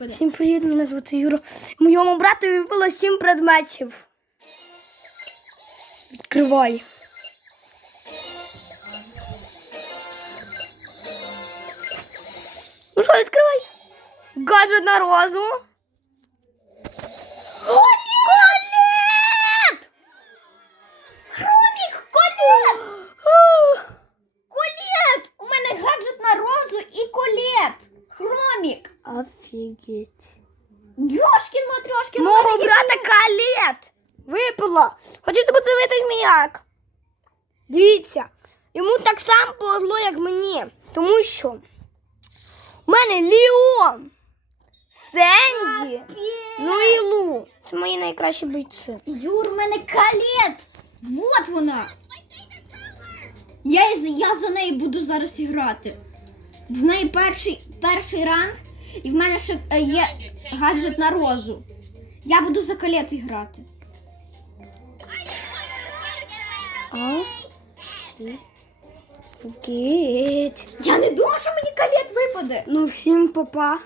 Всім привіт, мене звати Юра. Моєму брату було сім предметів. Відкривай. Ну що, відкривай? Гаджет на розу. Колет! Хромік, колет! Колет! У мене гаджет на розу і колет. Офігеть. Йошкін матрешкін. Мого брата калет випало. Хочете подивитись мій як? Дивіться, йому так само повезло, як мені. Тому що у мене Ліон, Сенді, ну і Лу. Це мої найкращі бойці. Юр, у мене калет. Вот вона. Я, я за неї буду зараз іграти. В неї перший, перший ранг, і в мене ще е, є гаджет на розу. Я буду за калет грати. Офігеть. Я не думав, що мені калет випаде. Ну всім папа.